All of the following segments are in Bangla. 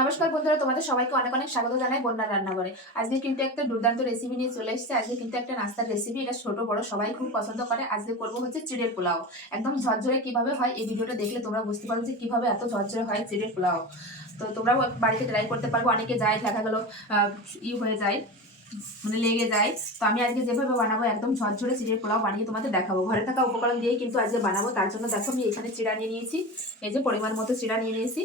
নমস্কার বন্ধুরা, তোমাদের সবাইকে অনেক অনেক স্বাগত জানাই বন্যার রান্নাঘরে। আজকে কিন্তু একটা দুর্দান্ত রেসিপি নিয়ে চলে এসেছে। আজকে কিন্তু একটা নাস্তার রেসিপি এটা ছোট, বড়, সবাই খুব পছন্দ করে। আজকে করব হচ্ছে চিড়ের পোলাও। একদম ঝরঝরে কীভাবে হয় এই ভিডিওটা দেখলে তোমরা বুঝতে পারো যে কীভাবে এত ঝরঝরে হয় চিড়ের পোলাও। তো তোমরাও বাড়িতে ট্রাই করতে পারব, অনেকে যায়, দেখা গেলো ই হয়ে যায় মানে লেগে যায়। তো আমি আজকে যেভাবে বানাবো, একদম ঝরঝরে চিড়ের পোলাও বানিয়ে তোমাদের দেখাবো। ঘরে থাকা উপকরণ দিয়েই কিন্তু আজকে বানাবো। তার জন্য দেখো আমি এখানে চিড়া নিয়ে নিয়েছি, এই যে পরিমাণ মতো চিড়া নিয়ে নিয়েছি।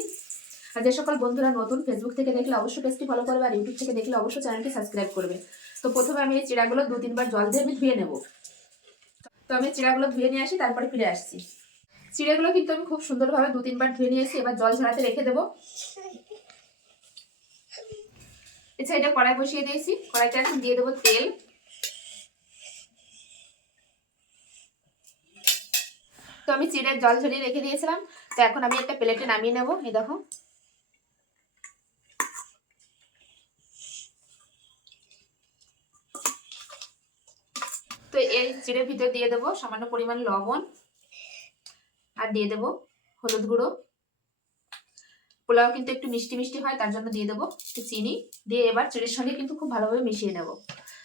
আর যে সকল বন্ধুরা নতুন ফেসবুক থেকে দেখলে অবশ্যই পেজটি ফলো করবে আর ইউটিউব থেকে দেখলে অবশ্যই চ্যানেলটি সাবস্ক্রাইব করবে। তো প্রথমে আমি এই চিড়াগুলো দু তিনবার জল দিয়ে আমি ধুয়ে নেব। তো আমি চিড়াগুলো ধুয়ে নিয়ে আসি, তারপরে ফিরে আসছি। চিড়াগুলো কিন্তু আমি খুব সুন্দরভাবে দু তিনবার ধুয়ে নিয়ে এসে এবার জল ঝরাতে রেখে দেবো। এছাড়া এটা কড়াই বসিয়ে দিয়েছি। কড়াইটা এখন দিয়ে দেবো তেল। তো আমি চিড়ের জল ঝরিয়ে রেখে দিয়েছিলাম। তো এখন আমি একটা প্লেটে নামিয়ে নেব। এই দেখো। তো এই চিড়ের ভিতর দিয়ে দেবো সামান্য পরিমাণ লবণ আর দিয়ে দেবো হলুদ গুঁড়ো। পোলাও কিন্তু একটু মিষ্টি মিষ্টি হয়, তার জন্য দিয়ে দেবো একটু চিনি। দিয়ে এবার চিড়ের সঙ্গে কিন্তু খুব ভালোভাবে মিশিয়ে নেব।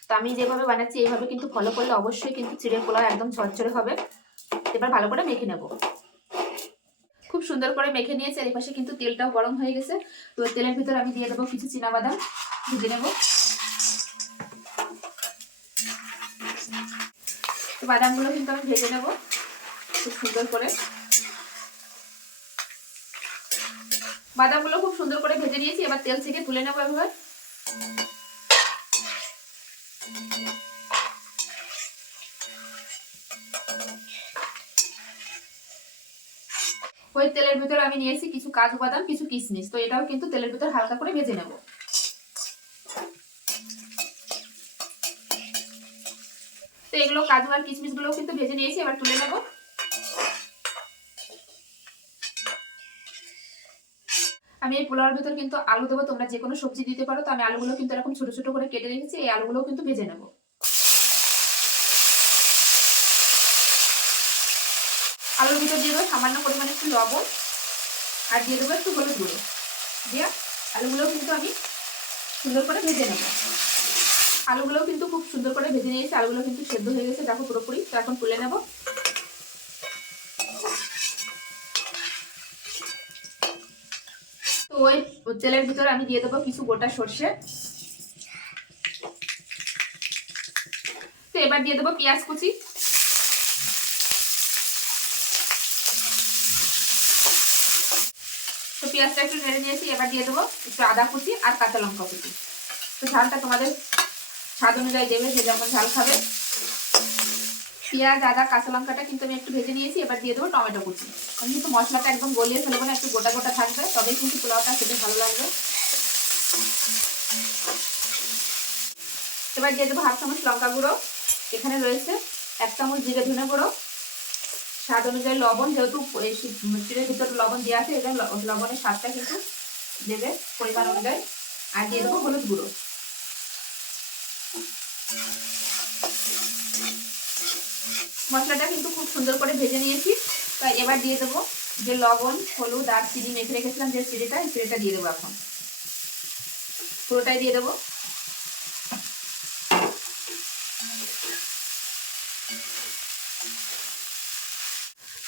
তো আমি যেভাবে বানাচ্ছি, এইভাবে কিন্তু ফলো করলে অবশ্যই কিন্তু চিড়ের পোলাও একদম ঝরঝরে হবে। এবার ভালো করে মেখে নেব। খুব সুন্দর করে মেখে নিয়েছে এর পাশে কিন্তু তেলটাও গরম হয়ে গেছে। তো তেলের ভিতর আমি দিয়ে দেবো কিছু বাদাম ভেজে নেব। তো বাদামগুলো কিন্তু আমি ভেজে নেব। খুব সুন্দর করে। বাদামগুলো খুব সুন্দর করে ভেজে নিয়েছি, এবার তেল থেকে তুলে নেব এবার ওই তেলের ভিতরে আমি নিয়েছি কিছু কাজু বাদাম, কিছু কিশমিশ তো এটাও কিন্তু তেলের ভিতর হালকা করে ভেজে নেব। তো এগুলো কাজু আর কিশমিশগুলো কিন্তু ভেজে নিয়েছি, এবার তুলে নেব। আমি এই পোলাওর ভিতর কিন্তু আলু দেবো, তোমরা যে কোনো সবজি দিতে পারো, তো আমি আলুগুলো কিন্তু এরকম ছোট ছোট করে কেটে রেখেছি, এই আলুগুলোও কিন্তু ভেজে নেব। আলুর ভিতর দিয়ে দেবো সামান্য পরিমাণে একটু লবণ, আর দিয়ে দেবো একটু হলুদ গুঁড়ো। দিয়ে আলুগুলোও কিন্তু আমি সুন্দর করে ভেজে নেব। আলুগুলোও কিন্তু খুব সুন্দর করে ভেজে নিয়েছি। আলুগুলো কিন্তু সেদ্ধ হয়ে গেছে, দেখো পুরোপুরি। তো এখন তুলে নেব। তো ওই তেলের ভিতরে আমি দিয়ে দেবো কিছু গোটা সর্ষে। তো এবার দিয়ে দেবো পেঁয়াজ কুচি। তো পেঁয়াজটা একটু নেড়ে নিয়েছি, এবার দিয়ে দেবো একটু আদা কুচি আর কাঁচা লঙ্কা কুচি। তো ঝালটা তোমাদের স্বাদ অনুযায়ী দেবে যে যেমন ঝাল খাবে। পেঁয়াজ, আদা, কাঁচা লঙ্কাটা কিন্তু আমি একটু ভেজে নিয়েছি, এবার দিয়ে দেবো টমেটো কুচি। আমি কিন্তু মশলাটা একদম গলিয়ে ফেলব না, একটু গোটা গোটা থাকবে, তবেই কিন্তু পোলাওটা খেতে ভালো লাগবে। এবার দিয়ে দেবো হাফ চামচ লঙ্কা গুঁড়ো, এখানে রয়েছে এক চামচ জিরে ধনে গুঁড়ো। স্বাদ অনুযায়ী লবণ, যেহেতু চিড়ের ভিতরে লবণ দেওয়া আছে এটা লবণের স্বাদটা কিন্তু দেবে পরিমাণ অনুযায়ী। আর দিয়ে দেবো হলুদ গুঁড়ো। মশলাটা কিন্তু খুব সুন্দর করে ভেজে নিয়েছি। তো এবার দিয়ে দেবো যে লবণ, হলুদ আর চিনি মেখে রেখেছিলাম যে চিড়েটা এই চিড়েটা দিয়ে দেবো এখন। পুরোটাই দিয়ে দেবো।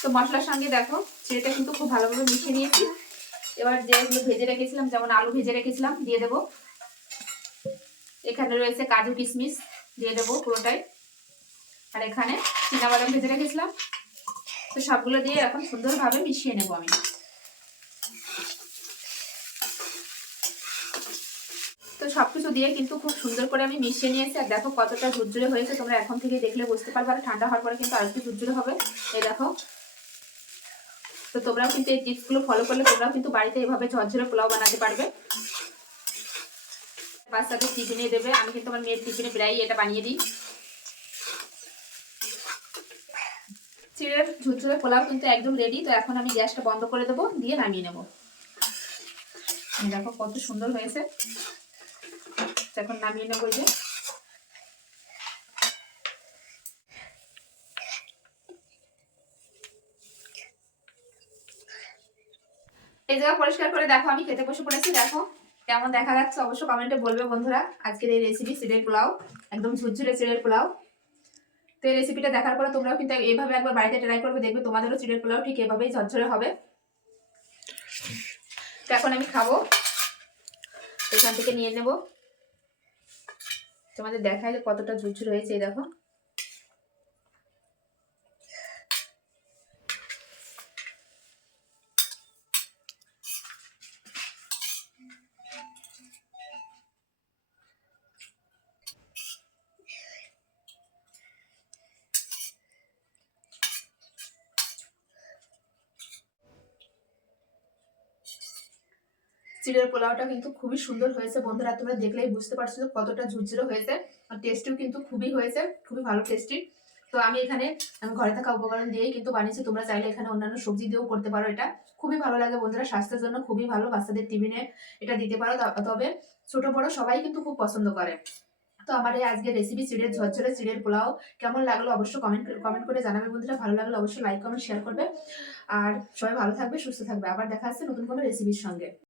তো মশলার সঙ্গে দেখো চিড়েটা কিন্তু খুব ভালোভাবে মিশিয়ে নিয়েছি। এবার যেগুলো ভেজে রেখেছিলাম, যেমন আলু ভেজে রেখেছিলাম, দিয়ে দেবো। এখানে রয়েছে কাজু কিশমিশ, দিয়ে দেবো পুরোটাই। আর এখানে বাদাম ভেজে রেখেছিলাম। তো সবগুলো দিয়ে এখন সুন্দরভাবে মিশিয়ে নেব আমি। তো সব কিছু দিয়ে কিন্তু খুব সুন্দর করে আমি মিশিয়ে নিয়েছি। আর দেখো কতটা ঝুরঝুরে হয়েছে, তোমরা এখন থেকে দেখলে বুঝতে পারবে। আর ঠান্ডা হওয়ার পরে কিন্তু আর একটু ঝুরঝুরে হবে। এই দেখো। তো তোমরাও কিন্তু এই টিপসগুলো ফলো করলে তোমরাও কিন্তু বাড়িতে এভাবে ঝরঝরে পোলাও বানাতে পারবে। বাচ্চাদের টিফিনে দেবে। আমি কিন্তু আমার মেয়ের টিফিনে প্রায়ই এটা বানিয়ে দিই। চিড়ের ঝুরঝুরে পোলাও কিন্তু একদম রেডি তো এখন আমি গ্যাসটা বন্ধ করে দেবো, দিয়ে নামিয়ে নেব। দেখো কত সুন্দর হয়েছে। এখন নামিয়ে নেব যে। এই জায়গা পরিষ্কার করে দেখো, আমি খেতে বসে পড়েছি, দেখো। কেমন দেখা যাচ্ছে অবশ্য কমেন্টে বলবে বন্ধুরা। আজকের এই রেসিপি চিড়ের পোলাও, একদম ঝুরঝুরে চিড়ের পোলাও। তো এই রেসিপিটা দেখার পরে তোমরাও কিন্তু এইভাবে একবার বাড়িতে ট্রাই করবে, দেখবে তোমাদেরও চিড়ের পোলাও ঠিক এভাবেই ঝরঝরে হবে। তো এখন আমি খাব। এখান থেকে নিয়ে নেব। তোমাদের দেখাই যে কতটা ঝুরঝুরে হয়েছে এই দেখো। চিড়ের পোলাওটা কিন্তু খুবই সুন্দর হয়েছে। বন্ধুরা, তোমরা দেখলেই বুঝতে পারছ যে কতটা ঝুরঝুরে হয়েছে। আর টেস্টিও কিন্তু খুবই হয়েছে, খুবই ভালো টেস্টি তো আমি এখানে, আমি ঘরে থাকা উপকরণ দিয়েই কিন্তু বানিয়েছি। তোমরা চাইলে এখানে অন্যান্য সবজি দিয়েও করতে পারো এটা। খুবই ভালো লাগে বন্ধুরা, স্বাস্থ্যের জন্য খুবই ভালো। বাচ্চাদের টিফিনে এটা দিতে পারো। তবে ছোট বড় সবাই কিন্তু খুব পছন্দ করে। তো আমার এই আজকের রেসিপি চিড়ের ঝরঝরে চিড়ের পোলাও কেমন লাগল অবশ্যই কমেন্ট কমেন্ট করে জানাবে বন্ধুরা। ভালো লাগলে অবশ্যই লাইক কমেন্ট শেয়ার করবে। আর সবাই ভালো থাকবে, সুস্থ থাকবে। আবার দেখা হচ্ছে নতুন কোনো রেসিপির সঙ্গে।